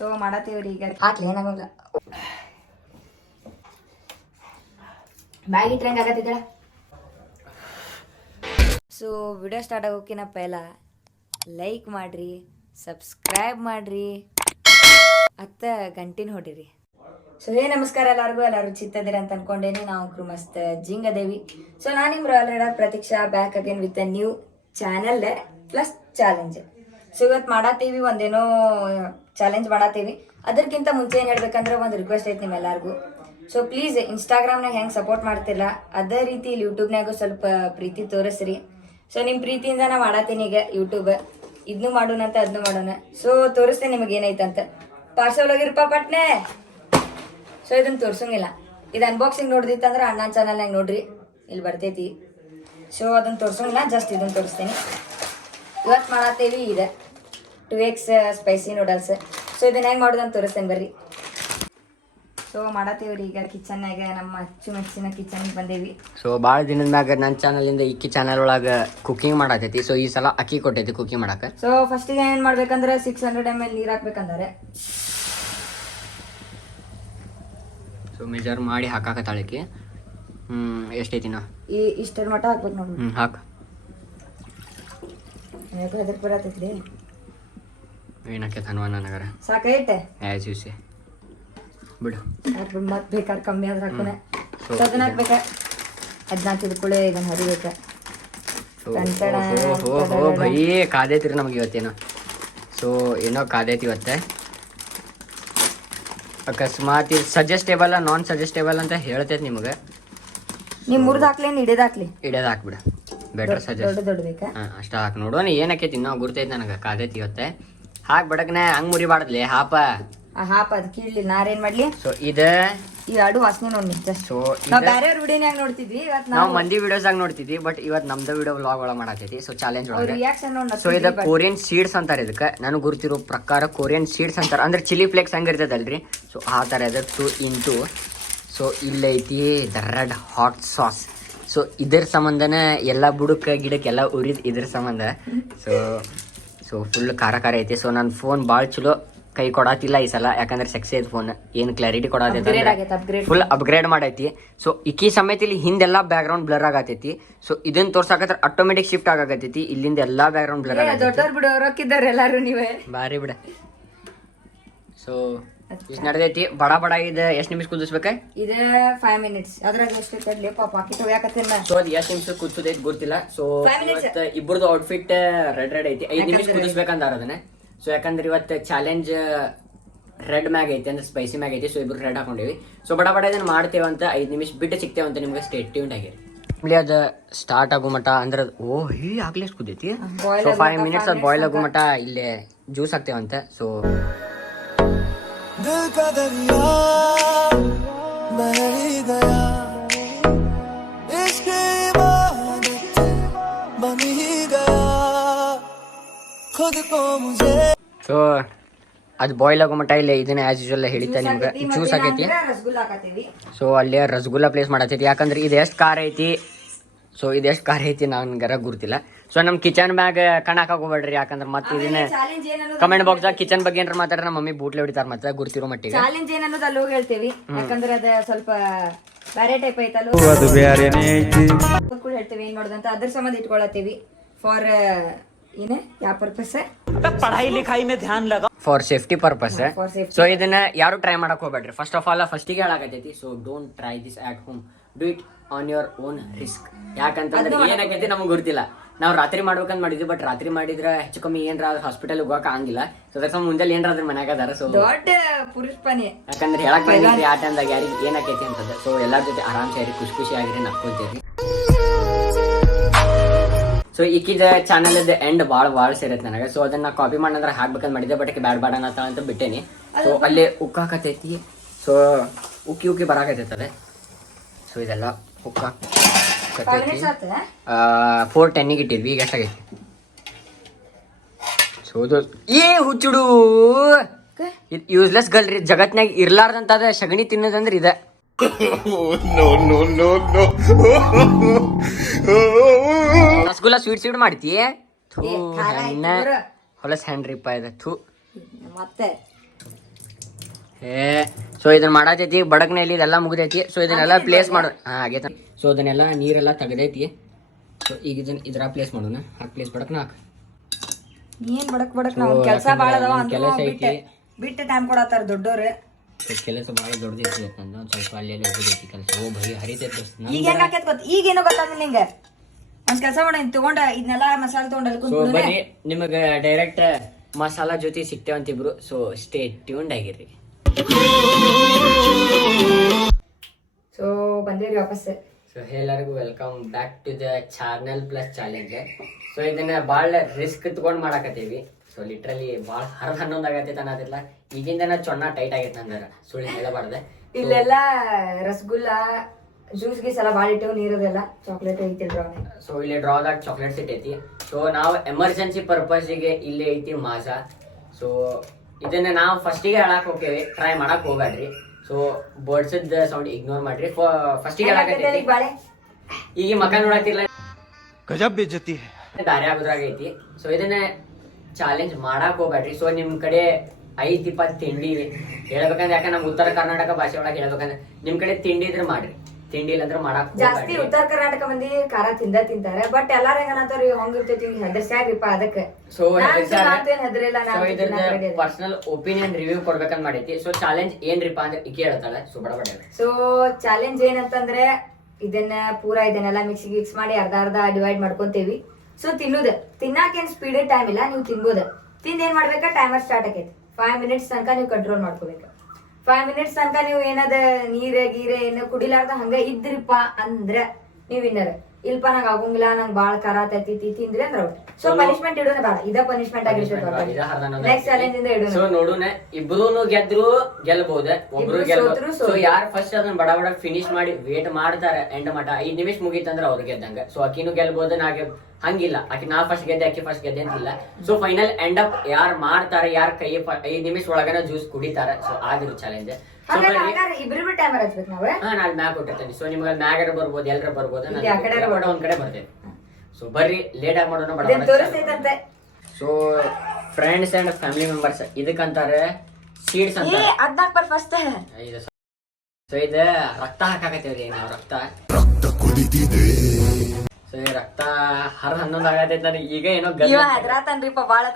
So ಮಾಡತ್ತೀವ್ರಿ ಈಗ ಹಾಕ್ಲಿ ಏನಾಗಲ್ಲ ಬ್ಯಾಗ್ ಇಟ್ರೆ ಹೆಂಗೆ ಆಗತ್ತಿದ್ದಳ. ಸೊ ವಿಡಿಯೋ ಸ್ಟಾರ್ಟ್ ಆಗೋಕಿನ ಪೆಹಲ ಲೈಕ್ ಮಾಡಿರಿ, ಸಬ್ಸ್ಕ್ರೈಬ್ ಮಾಡಿರಿ, ಅತ್ತ ಗಂಟಿನ ಹೊಡಿರಿ. ಸೊ ನಮಸ್ಕಾರ ಎಲ್ಲರೂ ಚಿತ್ತದಿರ ಅಂತ ಅನ್ಕೊಂಡೇನಿ. ನಾವು ಮಸ್ತ್ ಜಿಂಗದೇವಿ. ಸೊ ನಾನು ನಿಮ್ಮ royal rider Pratiksha back again with a new channel plus challenge. So ಇವತ್ತು ಮಾಡತ್ತೀವಿ ಒಂದೇನೋ ಚಾಲೆಂಜ್ ಮಾಡತ್ತೀವಿ. ಅದಕ್ಕಿಂತ ಮುಂಚೆ ಏನು ಹೇಳ್ಬೇಕಂದ್ರೆ ಒಂದು ರಿಕ್ವೆಸ್ಟ್ ಐತಿ ನಿಮ್ಮೆಲ್ಲರಿಗೂ. ಸೊ ಪ್ಲೀಸ್ ಇನ್ಸ್ಟಾಗ್ರಾಮ್ನಾಗ ಹೆಂಗೆ ಸಪೋರ್ಟ್ ಮಾಡ್ತಿಲ್ಲ ಅದೇ ರೀತಿ ಇಲ್ಲಿ ಯೂಟ್ಯೂಬ್ನಾಗೂ ಸ್ವಲ್ಪ ಪ್ರೀತಿ ತೋರಿಸ್ರಿ. ಸೊ ನಿಮ್ಮ ಪ್ರೀತಿಯಿಂದ ನಾ ಮಾಡತ್ತೀನಿ ಈಗ ಯೂಟ್ಯೂಬ್. ಇದನ್ನು ಮಾಡೋಣ ಅಂತ ಅದನ್ನು ಮಾಡೋಣ. ಸೊ ತೋರಿಸ್ತೇನೆ ನಿಮಗೆ ಏನೈತಂತ. ಪಾರ್ಸಲ್ ಹೋಗಿರಪ್ಪ ಪಟ್ನೆ. ಸೊ ಇದನ್ನ ತೋರ್ಸಂಗಿಲ್ಲ. ಇದು ಅನ್ಬಾಕ್ಸಿಂಗ್ ನೋಡ್ದಿತ್ತಂದ್ರೆ ಅಣ್ಣನ ಚಾನಲ್ನಾಗ ನೋಡ್ರಿ, ಇಲ್ಲಿ ಬರ್ತೈತಿ. ಸೊ ಅದನ್ನ ತೋರ್ಸಂಗಿಲ್ಲ, ಜಸ್ಟ್ ಇದನ್ನ ತೋರಿಸ್ತೀನಿ. ಇವತ್ತು ಮಾಡತ್ತೇವಿ ಇದೆ 2x ಸ್ಪೈಸಿ ನೂಡಲ್ಸ್. ಸೊ ಇದನ್ನ ಹೆಂಗೆ ಮಾಡೋದಂತ ತೋರಿಸ್ತೇನೆ ಬರ್ರಿ. ಸೊ ಮಾಡತ್ತೀವ್ರಿ ಈಗ ಕಿಚನ್ನಾಗ ನಮ್ಮ ಅಚ್ಚುಮೆಚ್ಚಿನ ಕಿಚನ್ ಬಂದೇವಿ. ಸೊ ಭಾಳ ದಿನದ ಮ್ಯಾಗ ನನ್ನ ಚಾನಲಿಂದ ಇಕ್ಕಿ ಚಾನಲ್ ಒಳಗೆ ಕುಕಿಂಗ್ ಮಾಡತೈತಿ. ಸೊ ಈ ಸಲ ಅಕ್ಕಿ ಕೊಟ್ಟೈತಿ ಕುಕಿಂಗ್ ಮಾಡಕ್ಕೆ. ಸೊ ಫಸ್ಟಿಗೆ ಏನು ಮಾಡ್ಬೇಕಂದ್ರೆ 600 ml ನೀರು ಹಾಕ್ಬೇಕಂದ್ರೆ ಸೊ ಮೆಜರ್ ಮಾಡಿ ಹಾಕಾಕತ್ತಾಳಕಿ. ಎಷ್ಟೈತಿ ನಾ ಇಷ್ಟರ ಮಟ್ಟ ಹಾಕ್ಬೇಕು ನೋಡಿ. ಹಾಕ ಅದಕ್ಕೆ ಬರತೈತ್ರಿ ಏನಕ್ಕೆ ತನ್ವ ನನಗರ ಸಾಕೈತೆ ಆ್ಯಸ್ ಯು ಸೇ ಬಿಡು. ಹಾಕ್ಬಿಡು, ಮತ್ತೆ ಬೇಕಾದ್ರೆ ಕಮ್ಮಿ ಆದ್ರೆ ಹಾಕೋಣ. ಸೊ ಅದನ್ನ ಹಾಕ್ಬೇಕ. ಅದನ್ನ ಹಾಕಿದ್ಕೊಳ್ಳೆ ಇದನ್ನ ಹರಿಬೇಕ. ಭೈ ಕಾದೈತ್ರಿ ನಮಗೆ ಇವತ್ತೇನೋ. ಸೊ ಏನೋ ಕಾದೈತಿ ಇವತ್ತೆ. ಅಕಸ್ಮಾತ್ ಇದು ಸಜೆಸ್ಟೇಬಲ್ ನಾನ್ ಸಜೆಸ್ಟೇಬಲ್ ಅಂತ ಹೇಳ್ತೈತಿ ನಿಮಗೆ. ನೀವು ಮುರಿದು ಹಾಕ್ಲೇನು ಹಿಡಿದು ಹಾಕ್ಲಿ? ಹಿಡಿಯೋದು ಹಾಕ್ಬಿಡ ಬೆಟರ್ ಸಜೆಸ್ಟ್. ದೊಡ್ಡ ಬೇಕಾ? ಅಷ್ಟ ಹಾಕಿ ನೋಡೋಣ ಏನಕ್ಕೈತಿ. ನಾವು ಗುರ್ತೈತಿ ನನಗೆ ಕಾದೈತಿ ಇವತ್ತೆ. ಹಾಕಿ ಬಡಕ್ನೆ ಹಂಗೆ ಮುರಿಬಾರ್ದ್ಲಿ ಹಾಪ ಹಾಪ ಅದು ಕೀಳ್ಲಿ ನಾರೇನ್ ಮಾಡ್ಲಿ. ಸೊ ಇದು ಈ ಆಡು ವಾಸನೆ ನೋಡಿ. ಸೊ ನಾವು ಬೇರೆಯವ್ರ ವಿಡಿಯೋನ್ಯಾಗ ನೋಡ್ತಿದ್ವಿ, ಇವತ್ತು ನಾವು ಮಂದಿ ವಿಡಿಯೋಸ್ದಾಗ ನೋಡ್ತಿದ್ವಿ. ಬಟ್ ಇವತ್ತು ನಮ್ದು ವಿಡಿಯೋ ವ್ಲಾಗ್ ಒಳಗೆ ಮಾಡತೈತಿ. ಸೊ ಚಾಲೆಂಜ್ ಒಳಗೆ ರಿಯಾಕ್ಷನ್ ನೋಡಿ. ಸೊ ಇದು ಕೊರಿಯನ್ ಸೀಡ್ಸ್ ಅಂತಾರೆ ಇದಕ್ಕೆ. ನನಗೆ ಗುರ್ತಿರೋ ಪ್ರಕಾರ ಕೊರಿಯನ್ ಸೀಡ್ಸ್ ಅಂತಾರೆ. ಅಂದ್ರೆ ಚಿಲ್ಲಿ ಫ್ಲೇಕ್ಸ್ ಹಂಗೆ ಇರ್ತದಲ್ರಿ. ಸೊ ಆ ಥರ ಇದೆ 2 into. ಸೊ ಇಲ್ಲೈತಿ the red hot sauce. So ಇದ್ರ ಸಂಬಂಧನೇ ಎಲ್ಲ ಬುಡಕ್ಕೆ ಗಿಡಕ್ಕೆಲ್ಲ ಉರಿದ್ ಇದ್ರ ಸಂಬಂಧ. ಸೊ ಫುಲ್ ಖಾರ ಖಾರ ಐತಿ. ಸೊ ನನ್ನ ಫೋನ್ ಭಾಳ ಚಲೋ ಕೈ ಕೊಡಾತಿಲ್ಲ ಈ ಸಲ, ಯಾಕಂದ್ರೆ ಸೆಕ್ಸಿ ಐತಿ ಫೋನ್. ಏನು ಕ್ಲಾರಿಟಿ ಕೊಡತೈತಿ, ಫುಲ್ ಅಪ್ಗ್ರೇಡ್ ಮಾಡೈತಿ. ಸೊ ಇಕ್ಕಿ ಸಮೇತ ಇಲ್ಲಿ ಹಿಂದೆಲ್ಲ ಬ್ಯಾಕ್ ಗ್ರೌಂಡ್ ಬ್ಲರ್ ಆಗತೈತಿ. ಸೊ ಇದನ್ನ ತೋರ್ಸಾಕತ್ರ ಆಟೋಮೆಟಿಕ್ ಶಿಫ್ಟ್ ಆಗತೈತಿ. ಇಲ್ಲಿಂದ ಎಲ್ಲಾ ಬ್ಯಾಕ್ ಗ್ರೌಂಡ್ ಬ್ಲರ್ ಆಗತೈತಿ. ದೊಡ್ಡವ್ರು ಬಿಡೋರು ಹಾಕಿದ್ದಾರೆ ಎಲ್ಲಾರು ನೀವೇ ಬಾರಿ ಬಿಡ. ಸೊ ಇಷ್ಟು ನಡೆದೈತಿ. ಬಡ ಬಡ ಇದು ಎಷ್ಟು ನಿಮಿಷ ಕುದಿಸ್ಬೇಕ? ಇದು 5 minutes. ಅದ್ರಾಗ ಎಷ್ಟು ತಡ್ಲಿ ಪಾಕಿಟ್ ಹೋಗ್ಯಾಕತ್ತಿಲ್ಲ. ಸೊ ಅದು ಎಷ್ಟು ನಿಮಿಷ ಕುದಿಸೋದೈತಿ ಗೊತ್ತಿಲ್ಲ. ಸೊ ಇವತ್ತು ಇಬ್ಬರದು ಔಟ್ಫಿಟ್ ರೆಡ್ ಐತಿ. 5 ನಿಮಿಷ ಕುದಿಸ್ಬೇಕಂದಾರ ಅದನ್ನ. ಸೊ ಯಾಕಂದ್ರೆ ಇವತ್ತು ಚಾಲೆಂಜ್ ರೆಡ್ ಮ್ಯಾಗ್ ಐತಿ, ಅಂದ್ರೆ ಸ್ಪೈಸಿ ಮ್ಯಾಗ್ ಐತಿ. ಸೊ ಇಬ್ರು ರೆಡ್ ಹಾಕೊಂಡಿವಿ. ಸೊ ಬಡ ಬಡ ಇದನ್ನ ಮಾಡ್ತೇವಂತ 5 ನಿಮಿಷ ಬಿಟ್ಟು ಸಿಗ್ತೇವಂತ ನಿಮ್ಗೆ. ಸ್ಟೇ ಟ್ಯೂನ್ಡ್ ಆಗಿರಿ. ಅದು ಸ್ಟಾರ್ಟ್ ಆಗೋ ಮಟ ಅಂದ್ರೆ ಆಗ್ಲೇ ಎಷ್ಟು ಕುದೈತಿ. ಸೊ 5 minutes ಅದು ಬಾಯ್ಲ್ ಆಗೋ ಮಟ ಇಲ್ಲೇ ಜ್ಯೂಸ್ ಹಾಕ್ತೇವಂತ. ಸೊ दिल का दरिया बह ही गया, इश्क इबादत बन ही गया, खुद को मुझे. ಸೊ ಅದು ಬಾಯ್ಲ್ ಆಗೋ ಮಟ ಇಲ್ಲೇ ಇದನ್ನ ಆಸ್ ಯೂಶುವಲ್ ಹೇಳಿದ್ದೆ ನಿಮ್ಗೆ. ಜ್ಯೂಸ್ ಆಗೈತಿ. ಸೊ ಅಲ್ಲೇ ರಸಗುಲ್ಲ ಪ್ಲೇಸ್ ಮಾಡತೈತಿ. ಯಾಕಂದ್ರೆ ಇದು ಎಷ್ಟು ಖಾರ ಐತಿ. ಸೊ ಇದು ಎಷ್ಟು ಖಾರ ಐತಿ ನನ್ಗರ ಗುರ್ತಿಲ್ಲ. ಸೊ ನಮ್ಮ ಕಿಚನ್ ಮ್ಯಾಗ ಕಣಕ್ ಹೋಗ್ಬೇಡ್ರಿ. ಯಾಕಂದ್ರೆ ಮತ್ತೆ ಇದನ್ನ ಕಮೆಂಟ್ ಬಾಕ್ಸ್ ದಾಗ ಕಿಚನ್ ಬಗ್ಗೆ ಏನಾರ ಮಾತಾಡ್ರೆ ನಮ್ಮ ಮಮ್ಮಿ ಬೂಟ್ಲೆ ಹೊಡಿತಾರ. ಮತ್ತೆ ಗುರ್ತಿರೋ ಮಟ್ಟಿಗೆ ಚಾಲೆಂಜ್ ಏನನ್ನೋದು ಅಲ್ಲಿ ಹೋಗಿ ಹೇಳ್ತೇವಿ. ಯಾಕಂದ್ರೆ ಅದ ಸ್ವಲ್ಪ ಬೇರೆ ಟೈಪ್ ಐತಲ್ಲ, ಹೇಳ್ತೇವಿ ಏನ್ ನೋಡದಂತ. ಅದ್ರ ಸಂಬಂಧ ಇಟ್ಕೊಳತ್ತೀವಿ. ಫಾರ್ ಏನೇ ಯಾವ ಪರ್ಪಸ್? पढ़ाई लिखाई में ध्यान लगा, ಫಾರ್ ಸೇಫ್ಟಿ ಪರ್ಪಸ್. ಸೊ ಇದನ್ನ ಯಾರು ಟ್ರೈ ಮಾಡಕ್ ಹೋಗ್ಬೇಡ್ರಿ. ಫಸ್ಟ್ ಆಫ್ ಆಲ್ ಫಸ್ಟಿಗೆ ಹೇಳಾಕತೈತಿ. So don't try this at home, do it on your own risk. ಯಾಕಂತಂದ್ರೆ ಏನಾಗೈತಿ ನಮ್ಗೆ ಗೊತ್ತಿಲ್ಲ. ನಾವು ರಾತ್ರಿ ಮಾಡ್ಬೇಕಂತ ಮಾಡಿದ್ವಿ, ಬಟ್ ರಾತ್ರಿ ಮಾಡಿದ್ರೆ ಹೆಚ್ಚು ಕಮ್ಮಿ ಏನ್ರ ಹಾಸ್ಪಿಟಲ್ ಹೋಗಕ್ ಆಗಿಲ್ಲ. ಸೊ ಅದಕ್ಕೆ ಮುಂಜಾನೆ ಏನ್ರ ಅದ್ರ ಮನ್ಯಾಗ ಅದಾರ. ಸೊ ದೊಡ್ಡ ಪುರುಷ ಪನಿ. ಯಾಕಂದ್ರೆ ಹೇಳಕ್ ಬಂದಿದ್ರಿ ಆ ಟೈಮ್ದಾಗ ಯಾರಿಗೆ ಏನಾಕೈತಿ ಅಂತಂದ್ರೆ. ಸೊ ಎಲ್ಲಾರ ಜೊತೆ ಆರಾಮ್ ಸೇರಿ ಖುಷಿ ಆಗಿರಿ, ನಕ್ಕೊಂತೀರಿ. ಸೊ ಈಕಿದ ಚಾನಲ್ ಎಂಡ್ ಭಾಳ ಸೇರೈತೆ ನನಗೆ. ಸೊ ಅದನ್ನ ಕಾಪಿ ಮಾಡಂದ್ರೆ ಹಾಕ್ಬೇಕಂತ ಮಾಡಿದ್ದೆ, ಬಟ್ ಬ್ಯಾಡ ಅಂತ ಬಿಟ್ಟೇನಿ. ಸೊ ಅಲ್ಲಿ ಉಕ್ಕಾಕತೈತಿ. ಸೊ ಉಕ್ಕಿ ಬರಾಕತೈತೆ ಅದೇ. ಸೊ ಇದೆಲ್ಲ ಉಕ್ಕಾಕತೈತಿ. 4:10 ಇಟ್ಟಿದ್ವಿ. ಈಗ ಎಷ್ಟಾಗೈತಿ? So ಹುಚ್ಚುಡು useless ಗಲ್ರಿ. ಜಗತ್ನಾಗ ಇರ್ಲಾರ್ದಂತಾದ ಸಗಣಿ ತಿನ್ನೋದಂದ್ರೆ ಇದೆ. ರಸಗುಲ್ಲ ಸ್ವೀಟ್ ಮಾಡ್ತಿ. ಹೊಲಸ್ ಹ್ಯಾಂಡ್ರಿಪ್ಪ ಇದೆ. ಥೂ ಮತ್ತೆ ಸೊ ಇದನ್ನ ಮಾಡತೈತಿ ಬಡಕ್ನಲ್ಲಿ ಇದೆಲ್ಲ ಮುಗ್ದೈತಿ. ಸೊ ಇದನ್ನೆಲ್ಲ ಪ್ಲೇಸ್ ಮಾಡೋ ಆಗೈತ. ಸೊ ಅದನ್ನೆಲ್ಲ ನೀರೆಲ್ಲ ತೆಗ್ದೈತಿ. ಸೊ ಈಗ ಇದನ್ನ ಇದ್ರ ಪ್ಲೇಸ್ ಮಾಡೋಣ. ಹಾಕಿ ಪ್ಲೇಸ್ ಬಡಕ್ನ ಹಾಕ. ಏನ್ ಬಡಕ್ ನಾವು ಕೆಲಸ ಭಾಳ ಅದಾವ ಕೆಲಸ ಐತಿ. ಬಿಟ್ಟು ಟೈಮ್ ಕೊಡತ್ತಾರ ದೊಡ್ಡೋರು. ಕೆಲಸ ಭಾಳ ದೊಡ್ಡದೈತಿ ಅಂತಂದು ಒಂದು ಸ್ವಲ್ಪ ಅಲ್ಲೆಲ್ಲ ಹೋಗೈತಿ ಕೆಲಸ. ಬರೀ ಹರಿತೈತಿ. ಈಗ ಹೆಂಗ್ ಹಾಕೈತ್ ಗೊತ್ತ, ಈಗ ಏನೋ ಗೊತ್ತಾಗಿಲ್ಲ ನಿಂಗೆ. ಒಂದ್ ಕೆಲಸ ಮಾಡ, ತಗೊಂಡ ಇದನ್ನೆಲ್ಲ ಮಸಾಲೆ ತಗೊಂಡ್ ಸೊ ಬರೀ ನಿಮಗೆ ಡೈರೆಕ್ಟ್ ಮಸಾಲಾ ಜೊತೆ ಸಿಗ್ತೇವಂತಿಬ್ರು. ಸೊ ಸ್ಟೇ ಟ್ಯೂನ್ಡ್ ಆಗಿರ್ರಿ. ಸೊ ಬಂದೇವ್ರಿ ವಾಪಸ್. ಸೊ ಎಲ್ಲರಿಗೂ welcome back to the channel plus challenge. So ಇದನ್ನ ಭಾಳ ರಿಸ್ಕ್ ತಗೊಂಡ್ ಮಾಡಾಕತ್ತೀವಿ. ಸೊ ಲಿಟ್ರಲಿ ಭಾಳ 11 ಆಗತ್ತೈತೆ ಅನ್ನೋದಿಲ್ಲ. ಈಗಿಂದನ ಚೊನ್ನ ಟೈಟ್ ಆಗೈತೆ ನಂದರ ಸುಳ್ಳು ಹೇಳಬಾರ್ದೆ. ಇಲ್ಲೆಲ್ಲ ರಸಗುಲ್ಲ ಜ್ಯೂಸ್ ಗೀಸ್ ಎಲ್ಲ ಭಾಳ ಇಟ್ಟೇವ್, ನೀರದೆಲ್ಲ ಚಾಕ್ಲೇಟ್ ಐತಿಲ್ರ. ಸೊ ಇಲ್ಲಿ ಡ್ರಾದಾಗ ಚಾಕ್ಲೇಟ್ಸ್ ಇಟ್ಟೈತಿ. ಸೊ ನಾವು ಎಮರ್ಜೆನ್ಸಿ ಪರ್ಪಸ್ಗೆ ಇಲ್ಲಿ ಐತಿ ಮಾಜಾ. ಸೊ ಇದನ್ನ ನಾವು ಫಸ್ಟಿಗೆ ಹೇಳಕ್ ಹೋಗ್ತೇವೆ, ಟ್ರೈ ಮಾಡಕ್ ಹೋಗ್ಬೇಡ್ರಿ. ಸೊ ಬರ್ಡ್ಸದ ಸೌಂಡ್ ಇಗ್ನೋರ್ ಮಾಡ್ರಿ. ಫಸ್ಟಿಗೆ ಹೇಳಕತ್ತೈತಿ. ಈಗ ಮಕ ನೋಡತ್ತಿರ್ಲ गजब बेइज्जती है. ದಾರಿ ಆಗೋದ್ರಾಗ ಐತಿ. ಸೊ ಇದನ್ನ ಚಾಲೆಂಜ್ ಮಾಡಕ್ ಹೋಗ್ಬೇಡ್ರಿ. ಸೊ ನಿಮ್ ಕಡೆ 5-20 ತಿಂಡಿ ಇವೆ ಹೇಳ್ಬೇಕಂದ್ರೆ, ಯಾಕಂದ್ರೆ ನಮ್ ಉತ್ತರ ಕರ್ನಾಟಕ ಭಾಷೆ ಒಳಗೆ ಹೇಳ್ಬೇಕಂದ್ರೆ ನಿಮ್ ಕಡೆ ತಿಂಡಿ ಇದ್ರೆ ಮಾಡ್ರಿ, ತಿಂಡಿ ಇಲ್ಲ ಅಂದ್ರೆ ಮಾಡಕ್ ಜಾಸ್ತಿ ಉತ್ತರ ಕರ್ನಾಟಕ ಮಂದಿ ಖಾರ ತಿಂತಾರೆ. ಬಟ್ ಎಲ್ಲಾರ ಹೆಂಗಂತಾರ ಹಂಗಿರ್ತೈತಿ ಹೆದರ್ಸ್ಯಾರಿಪ್ಪ ಅದಕ್ಕೆ. ಸೊ ಪರ್ಸನಲ್ ಒಪಿನಿಯನ್ ರಿವ್ಯೂ ಕೊಡ್ಬೇಕಂತ ಮಾಡೈತಿ. ಸೊ ಚಾಲೆಂಜ್ ಏನ್ರಿಪಾ ಅಂದ್ರೆ ಇಕ್ಕಿ ಹೇಳ್ತಾಳೆ. ಸೊ ಬಡ ಸೊ ಚಾಲೆಂಜ್ ಏನಂತಂದ್ರೆ ಇದನ್ನ ಪೂರಾ ಇದನ್ನೆಲ್ಲ ಮಿಕ್ಸ್ ಮಾಡಿ ಅರ್ಧ ಡಿವೈಡ್ ಮಾಡ್ಕೊಂತೇವಿ. ಸೊ ತಿನ್ನಾಕೇನ್ ಸ್ಪೀಡ್ ಟೈಮ್ ಇಲ್ಲ, ನೀವು ತಿನ್ಬೋದು. ತಿಂದ ಏನ್ ಮಾಡ್ಬೇಕಾ, ಟೈಮರ್ ಸ್ಟಾರ್ಟ್ ಆಕೈತಿ. 5 ಮಿನಿಟ್ಸ್ ತನಕ ನೀವು ಕಂಟ್ರೋಲ್ ಮಾಡ್ಕೋಬೇಕು. 5 ಮಿನಿಟ್ಸ್ ತನಕ ನೀವು ಏನದ ನೀರೇ ಏನು ಕುಡಿಲಾರ್ದ ಹಂಗ ಇದ್ರಿಪ್ಪ ಅಂದ್ರ ನೀವ್ ವಿನ್ನರ್. ಇಲ್ಪ ನಂಗೆ ಆಗೋಂಗಿಲ್ಲ, ನಂಗೆ ಬಾಳ್ ಖಾರ ತೈತಿ ತಿಂದ್ರಿ ಅಂದ್ರ ಔಟ್. ಸೊ ಪನಿಷ್ಮೆಂಟ್ ಇಡೋಣ ಬೇಡ, ಇದ ಪನಿಷ್ಮೆಂಟ್ ಆಗಿರ್ತೈತಿ. ನೆಕ್ಸ್ಟ್ ಚಾಲೆಂಜ್ ಇಂದ ಇಡೋಣ. ಸೊ ನೋಡೋಣ, ಇಬ್ರು ಗೆದ್ರು ಗೆಲ್ಬಹುದು, ಒಬ್ರು ಗೆಲ್ಬಹುದು. ಸೊ ಯಾರು ಫಸ್ಟ್ ಅದನ್ನ ಬಡ ಬಡ ಫಿನಿಶ್ ಮಾಡಿ ವೇಟ್ ಮಾಡ್ತಾರೆ ಎಂಡ್ ಮಟ 5 ನಿಮಿಷ ಮುಗೀತಂದ್ರ ಅವ್ರು ಗೆದ್ದಂಗ. ಸೊ ಆಕಿನೂ ಗೆಲ್ಬಹುದು, ನಾಗೆ ಹಂಗಿಲ್ಲ ಆಕಿ ನಾ ಫಸ್ಟ್ ಗೆದ್ದೆ ಆಕಿ ಫಸ್ಟ್ ಗೆದ್ದೆ ಅಂತಿಲ್ಲ. ಸೊ ಫೈನಲ್ ಎಂಡ್ ಅಪ್ ಯಾರು ಮಾಡ್ತಾರೆ, ಯಾರ ಕೈ 5 ನಿಮಿಷ ಒಳಗನ ಜ್ಯೂಸ್ ಕುಡಿತಾರೆ. ಸೊ ಆಗಿರೋ ಚಾಲೆಂಜ್. ಇಬ್ರು ಟೈಮರ್ ಹಚ್ಬೇಕು ನಾವು. ನಾಳೆ ಮ್ಯಾಗ್ ಕೊಟ್ಟಿರ್ತೀನಿ. ಸೊ ನಿಮ್ಗೆ ಮ್ಯಾಗರ ಬರ್ಬೋದು, ಎಲ್ರ ಬರ್ಬೋದು, ಒಂದ್ ಕಡೆ ಬರ್ತೇನೆ. ಸೊ ಬರ್ರಿ ಲೇಟ್ ಆಗಿ ಮಾಡೋಣ. So friends and family members ಇದಕ್ಕಂತಾರೆ ಸೀಡ್ಸ್ ಅಂತ. ಫಸ್ಟ್ ಸೊ ಇದು ರಕ್ತ ಹಾಕಾಕತ್ತೇವ್ರಿ ನಾವು. ರಕ್ತ ಸೊ ಈ ರಕ್ತ 11 ಆಗತೈತಿ. ನನಗೆ ಈಗ ಏನೋ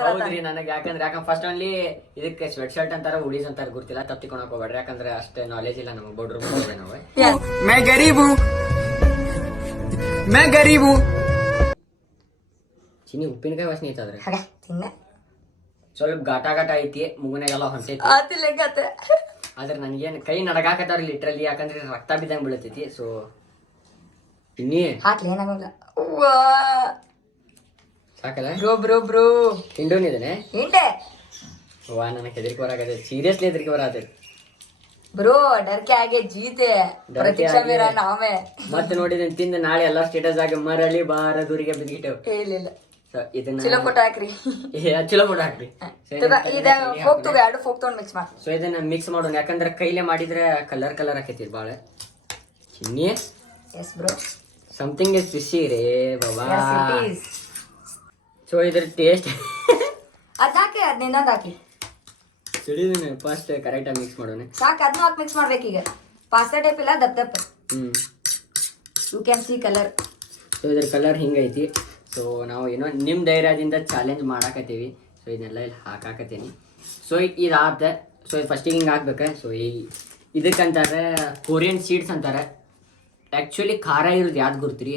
ಹೌದ್ರಿ ನನಗೆ. ಯಾಕಂದ್ರೆ ಫಸ್ಟ್ ಓನ್ಲಿ ಇದಕ್ಕೆ ಸ್ವೆಟ್ ಶರ್ಟ್ ಅಂತಾರ, ಉಡೀಸ್ ಅಂತಾರ, ಗುರ್ತಿಲ್ಲ. ತಪ್ಪಿಕೊಳಕ್ ಹೋಗ್ಬೇಡ್ರಿ, ಯಾಕಂದ್ರೆ ಅಷ್ಟೇ ನಾಲೆಜ್ ಇಲ್ಲ ನಮಗೆ. ಬೋರ್ಡ್ ರೂಮ್ ನಾವು ಗರೀಬು ಚಿನ್ನಿ ಉಪ್ಪಿನಕಾಯಿ ವಾಸನೆ ಐತದ್ರಿ. ಸ್ವಲ್ಪ ಘಾಟ ಐತಿ, ಮುಗುನಾಗೆಲ್ಲ ಹೊಂಟೈತಿ. ಆದ್ರೆ ನನಗೇನು ಕೈ ನಡಗಾಕತ್ತಾವ್ರಿ ಲಿಟ್ರಲಿ, ಯಾಕಂದ್ರೆ ರಕ್ತ ಬಿದ್ದಂಗ್ ಬೀಳತೈತಿ. ಸೊ ಇನ್ನಿ ಸಾಕಲ್ಲ ಹಿಂಡೋನಿದಾನೆ. ವಾ ನನಗೆ ಹೆದರಿಕೆ ಬರಾಕತ್ತೈತಿ, ಸೀರಿಯಸ್ಲಿ ಹೆದರಿಕೆ ಬರಾಕತ್ತೈತಿ ಬ್ರೋ. ಡರ್ಕೆ ಆಗೆ ಜೀತೆ ಪ್ರತೀಕ್ಷಾ ಮೇರಾ ನಾಮೆ. ಮತ್ತೆ ನೋಡಿದನ್ ತಿಂದ ನಾಳೆ ಎಲ್ಲಾ ಸ್ಟೇಟಸ್ ಆಗಿ ಮರಳಿ ಬಾರದೂರಿಗೆ ಬಿದ್ದಿಟ್ಟೆವು. ಇಲ್ಲ ಇದನ್ನ ಚಲೋ ಫೋಟೋ ಹಾಕ್ರಿ, ಚಲೋ ಫೋಟೋ ಹಾಕ್ರಿ. ಎರಡು ಫೋಕ್ ತಗೊಂಡ್ ಮಿಕ್ಸ್ ಮಾಡಿ. ಸೊ ಇದನ್ನ ಮಿಕ್ಸ್ ಮಾಡೋಣ, ಯಾಕಂದ್ರೆ ಕೈಲೇ ಮಾಡಿದ್ರೆ ಕಲರ್ ಆಕೈತಿ ಬಾಳ. ಚಿನ್ನಿ S bro, something is fishy ರೇ ಬಾಬಾ. ಸೊ ಇದ್ರ ಟೇಸ್ಟ್ ಅದಾಕೆ ಇನ್ನೊಂದು ಹಾಕಿ ಸಿಡಿದೀನಿ. ಫಸ್ಟ್ ಕರೆಕ್ಟ್ ಆಗಿ ಮಿಕ್ಸ್ ಮಾಡೋಣ. ಸಾಕು, ಅದನ್ನು ಹಾಕಿ ಮಿಕ್ಸ್ ಮಾಡ್ಬೇಕು. ಈಗ ಪಾಸ್ತಾ ಟೈಪ್ ಇಲ್ಲ, ದಪ್ಪ you can see colour. So ಇದ್ರ ಕಲರ್ ಹಿಂಗೈತಿ. ಸೊ ನಾವು ಏನೋ ನಿಮ್ಮ ಧೈರ್ಯದಿಂದ ಚಾಲೆಂಜ್ ಮಾಡಾಕತ್ತೀವಿ. ಸೊ ಇದನ್ನೆಲ್ಲ ಇಲ್ಲಿ ಹಾಕಾಕತ್ತೀನಿ. ಸೊ ಇದಾದ. ಸೊ ಫಸ್ಟಿಗೆ ಹಿಂಗೆ ಹಾಕ್ಬೇಕು. ಸೊ ಇದಕ್ಕಂತಾರೆ ಕೊರಿಯನ್ ಸೀಡ್ಸ್ ಅಂತಾರೆ. ಆಕ್ಚುಲಿ ಖಾರ ಇರೋದು ಯಾವ್ದು ಗುರ್ತ್ರಿ?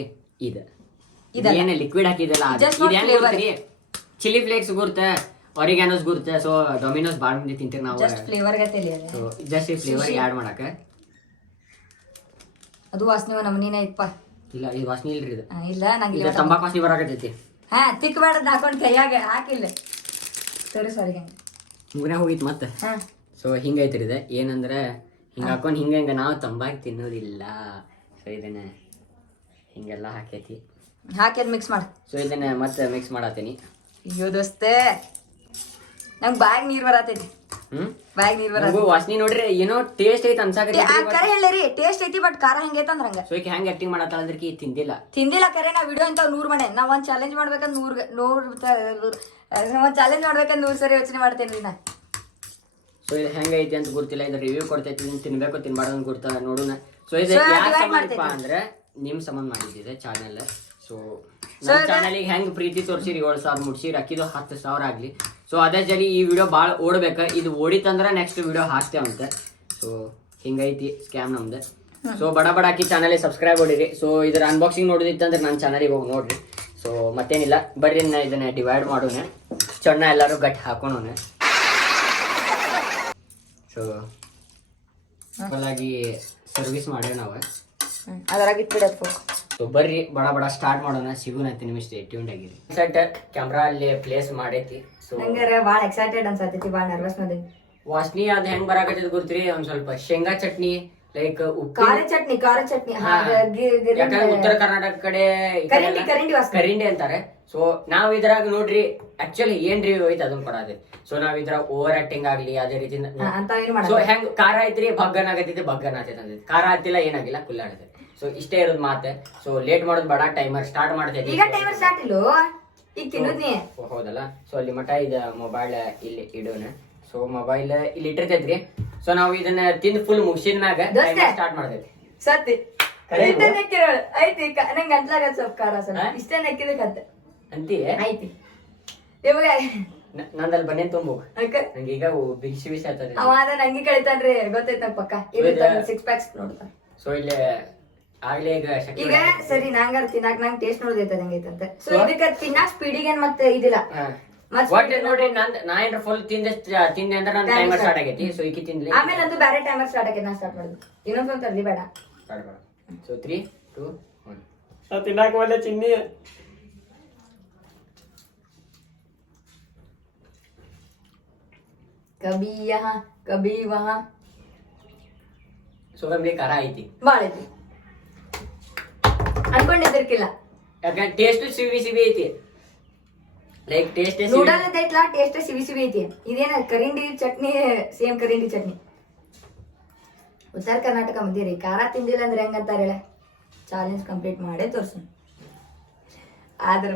ಏನ ಲಿಕ್ವಿಡ್ ಹಾಕಿದಲ್ಲ ಗುರ್ತ್ರಿ? ಚಿಲ್ಲಿ ಫ್ಲೇಕ್ಸ್ ಗುರ್ತ, ಒರಿಗ್ಯಾನೋಸ್ ಗುರ್ತ. ಸೊ ಡೊಮಿನೋಸ್ ಭಾಳ ಮಂದಿ ತಿಂತೀವಿ ನಾವು. ಜಸ್ಟ್ ಫ್ಲೇವರ್ ಆ್ಯಡ್ ಮಾಡಕ. ಅದು ವಾಸನೆ ನಮ್ಮನೇನ ಇಪ್ಪ. ಇಲ್ಲ ಇದು ವಾಸನೆ ಇಲ್ರಿ. ಇದು ಇಲ್ಲ ನಂಗೆ ತಂಬಾಕು ವಾಸನೆ ಬರಾಕತ್ತೈತಿ. ಹಾ ತಿಕ್ ಬೇಡದ್ ಹಾಕೊಂಡು ಕೈಯಾಗ ಹಾಕಿಲ್ಲ. ಸರಿ ಮುಗ್ನಾಗ ಹೋಗಿತ್ತು ಮತ್ತೆ. ಸೊ ಹಿಂಗೈತ್ರಿ ಇದು. ಏನಂದ್ರೆ ಹಿಂಗೆ ಹಾಕೊಂಡು ಹಿಂಗೆ ನಾವು ತಂಬಾಕು ತಿನ್ನೋದಿಲ್ಲ. ಸೊ ಇದನ್ನ ಹಿಂಗೆಲ್ಲ ಹಾಕೈತಿ, ಹಾಕಿದ್ ಮಿಕ್ಸ್ ಮಾಡಿ. ಸೊ ಇದನ್ನ ಮತ್ತೆ ಮಿಕ್ಸ್ ಮಾಡತ್ತೀನಿ. ಅಯ್ಯೋ ದೋಸ್ತೆ, ನಂಗೆ ಬ್ಯಾಗ್ ನೀರ್ ಬರತೈತಿ. ಬ್ಯಾಗ್ ನೀರ್ ಬರ ವಾಸನೆ ನೋಡ್ರಿ ಏನೋ ಟೇಸ್ಟ್ ಐತಿ ಅನ್ಸಾಕತ್ತಿ. ಕರೆ ಹೇಳಿ ಟೇಸ್ಟ್ ಐತಿ, ಬಟ್ ಖಾರ ಹೆಂಗೈತ ಅಂದ್ರ ಹಂಗ. ಸೊ ಈಗ ಹೆಂಗ್ ಆಕ್ಟಿಂಗ್ ಮಾಡತ್ತಲ್ರಿ ತಿಂದಿಲ್ಲ ಕರೆ. ನಾ ವಿಡಿಯೋ ಇಂತ 100 ಮನೆ ನಾ ಒಂದ್ ಚಾಲೆಂಜ್ ಮಾಡ್ಬೇಕಂದ್ 100 ಚಾಲೆಂಜ್ ಮಾಡ್ಬೇಕಂದ್ 100 ಸರಿ ಯೋಚನೆ ಮಾಡ್ತೇನ್ರಿ ನಾ. ಸೊ ಇದು ಹೆಂಗೈತಿ ಅಂತ ಗೊತ್ತಿಲ್ಲ, ಇದು ರಿವ್ಯೂ ಕೊಡ್ತೈತಿ, ಇದನ್ನ ತಿನ್ಬೇಕು ತಿನ್ಬಾರ್ದು ಅಂತ ಗೊತ್ತಿಲ್ಲ, ನೋಡೋಣ. ಸೊ ಇದು So, ಯಾಕೆ divide ಸಂಬಂಧಪ್ಪ ಅಂದ್ರೆ ನಿಮ್ ಸಂಬಂಧ ಮಾಡಿದ್ದಿದೆ ಚಾನಲ್. ಸೊ ನಮ್ಮ ಚಾನಲ್ಗೆ ಹೆಂಗ್ ಪ್ರೀತಿ ತೋರಿಸಿರಿ 7,000 ಮುಟ್ಸಿರಿ, ಅಕ್ಕಿದು 10,000 ಆಗ್ಲಿ. ಸೊ ಅದೇ ಜರಿ ಈ ವಿಡಿಯೋ ಭಾಳ ಓಡ್ಬೇಕ, ಇದು ಓಡಿತಂದ್ರೆ ನೆಕ್ಸ್ಟ್ ವಿಡಿಯೋ ಹಾಕ್ತೇವಂತೆ. ಸೊ ಹಿಂಗೈತಿ ಸ್ಕ್ಯಾಮ್ ನಮ್ದು. ಸೊ ಬಡ ಬಡ ಅಕ್ಕಿ ಚಾನಲ್ಗೆ ಸಬ್ಸ್ಕ್ರೈಬ್ ಮಾಡಿರಿ. ಸೊ ಇದ್ರ ಅನ್ಬಾಕ್ಸಿಂಗ್ ನೋಡಿದಿತ್ತಂದ್ರೆ ನನ್ನ ಚಾನಲ್ಗೆ ಹೋಗಿ ನೋಡ್ರಿ. ಸೊ ಮತ್ತೇನಿಲ್ಲ, ಬರ್ರಿ ಇದನ್ನ ಡಿವೈಡ್ ಮಾಡೋಣ, ಚಣ್ಣ ಎಲ್ಲರೂ ಗಟ್ಟಿ ಹಾಕೋಣ. ಸೊ ಆಗಿ ಸರ್ವಿಸ್ ಮಾಡ್ರಿ ನಾವು. ಅದ್ರಾಗ ಇಟ್ಬಿಡೋದು. ಸೊ ಬರ್ರಿ ಬಡ ಬಡ ಸ್ಟಾರ್ಟ್ ಮಾಡೋಣ, ಸಿಗೋಣ 10 ನಿಮಿಷ ಟ್ಯೂನ್ ಆಗಿರಿ. ಸೆಟ್ ಕ್ಯಾಮ್ರಾ ಅಲ್ಲಿ ಪ್ಲೇಸ್ ಮಾಡೈತಿ. ಸೊ ನಂಗೆ ಭಾಳ ಎಕ್ಸೈಟೆಡ್ ಅನ್ಸತೈತಿ, ಭಾಳ ನರ್ವಸ್ ನದಿ. ವಾಸನಿ ಅದ್ ಹೆಂಗ್ ಬರಾಕತ್ತದ ಗೊತ್ತ್ರಿ, ಒಂದ್ ಸ್ವಲ್ಪ ಶೇಂಗಾ ಚಟ್ನಿ ಲೈಕ್ ಖಾರ ಚಟ್ನಿ ಯಾಕಂದ್ರೆ ಉತ್ತರ ಕರ್ನಾಟಕ ಕಡೆ ಕರಿಂಡಿ ಅಂತಾರೆ. ಸೊ ನಾವ್ ಇದ್ರಾಗ ನೋಡ್ರಿ ಆಕ್ಚುಲಿ ಏನ್ ರಿವ್ಯೂ ಐತಿ ಅದನ್ನ ಕೊಡೋದು. ಸೊ ನಾವ್ ಇದ್ರಾಗ ಓವರ್ ಆಕ್ಟಿಂಗ್ ಆಗ್ಲಿ ಅದೇ ರೀತಿ ಸೊ ಹೆಂಗ್ ಖಾರ ಐತ್ರಿ ಬಗ್ಗನ್ ಆಗತೈತಿ, ಬಗ್ಗನ್ ಆತೈತಿ ಅಂದೈತಿ, ಖಾರ ಆತಿಲ್ಲ ಏನಾಗಿಲ್ಲ ಕುಲ್ಲಾಡತೈತಿ. ಸೊ ಇಷ್ಟೇ ಇರೋದ್ ಮಾತೆ. ಸೊ ಲೇಟ್ ಮಾಡೋದು ಬೇಡ, ಟೈಮರ್ ಸ್ಟಾರ್ಟ್ ಮಾಡ್ತೈತಿ. ಈಗ ಟೈಮರ್ ಸ್ಟಾರ್ಟ್ ಇಲ್ಲೋ ಈಗ ತಿನ್ನೋದ್ನಿ. ಹೌದಲ್ಲ. ಸೊ ಅಲ್ಲಿ ಮಟ ಇದ ಮೊಬೈಲ್ ಇಲ್ಲಿ ಇಡೋಣ. ಸೊ ಮೊಬೈಲ್ ಇಲ್ಲಿ ಇಟ್ಟಿರ್ತೈತ್ರಿ. ಸೊ ನಾವ್ ಇದನ್ನ ತಿಂದು ಫುಲ್ ಮುಗಿಸಿದ ಮ್ಯಾಗ ಸ್ಟಾರ್ಟ್ ಮಾಡ್ತೈತಿ. ಸತ್ತಿ ಐತಿ ನಂಗೆ ಗಂಟ್ಲಾಗ ಸ್ವಲ್ಪ ಖಾರ ಇಷ್ಟೇ ನೆಕ್ಕಿದ ಕತ್ತೆ ಅಂತಿ ಐತಿ. ಇವಾಗ ನಂದಲ್ಲಿ ಬನ್ನೇನ್ ತುಂಬು ನಂಗೆ ಈಗ ಬಿಸಿ ಬಿಸಿ ಆಗ್ತದೆ. ಅವ ನಂಗೆ ಕಳಿತಾನ್ರಿ, ಗೊತ್ತೈತ ನಂಗೆ ಪಕ್ಕ. 6 ಪ್ಯಾಕ್ಸ್ ನೋಡ್ತಾನೆ. ಸೊ ಇಲ್ಲಿ ಆಗ್ಲೇ ಈಗ ಸರಿ ನಂಗಾರ ತಿನ್ನಾಕ ನಂಗೆ ಟೇಸ್ಟ್ ನೋಡ್ದೈತ ಹೆಂಗೈತಂತ. ಸೊ ಇದಕ್ಕೆ ತಿನ್ನಾಕ ಸ್ಪೀಡಿಗೆ ಮತ್ತೆ ಇದಿಲ್ಲ ನೋಡ್ರಿ. ನಾ ಏನ್ರ ಫುಲ್ ತಿಂದೆ ಅಂದ್ರೆ ನನ್ನ ಟೈಮರ್ ಸ್ಟಾರ್ಟ್ ಆಗೈತಿ. ಸೊ ಈಗ ತಿಂದ್ಲಿ ಆಮೇಲೆ ಅದು ಬೇರೆ ಟೈಮರ್ ಸ್ಟಾರ್ಟ್ ಆಗೈತಿ, ನಾ ಸ್ಟಾರ್ಟ್ ಮಾಡುದು. ಇನ್ನೊಂದ್ ತರ್ಲಿ ಬೇಡ. ಸೊ 3, 2, 1 ತಿನ್ನಾಕ ಒಳ್ಳೆ ಚಿನ್ನಿ. ಕಬಿ ಯಹಾ ಕಬಿ ವಹಾ. ಸೊ ನಮ್ಗೆ ಖಾರ ಐತಿ, ಬಾಳ ಐತಿ ಅನ್ಕೊಂಡಿದ್ದಿರ್ಕಿಲ್ಲ. ಯಾಕಂದ್ರೆ ಟೇಸ್ಟ್ ಸಿವಿ ಸಿವಿ ಐತಿ, ಲೈಕ್ ಟೇಸ್ಟ್ ನೂಡಲ್ ಐತ್ಲಾ, ಟೇಸ್ಟ್ ಸಿವಿ ಸಿವಿ ಐತಿ. ಇದೇನ ಕರಿಂಡಿ ಚಟ್ನಿ, ಸೇಮ್ ಕರಿಂಡಿ ಚಟ್ನಿ. ಉತ್ತರ ಕರ್ನಾಟಕ ಮಂದಿರಿ ಖಾರ ತಿಂದಿಲ್ಲ ಅಂದ್ರೆ ಹೆಂಗಂತಾರ ಹೇಳ. ಚಾಲೆಂಜ್ ಕಂಪ್ಲೀಟ್ ಮಾಡೇ ತೋರ್ಸು. ಆದ್ರ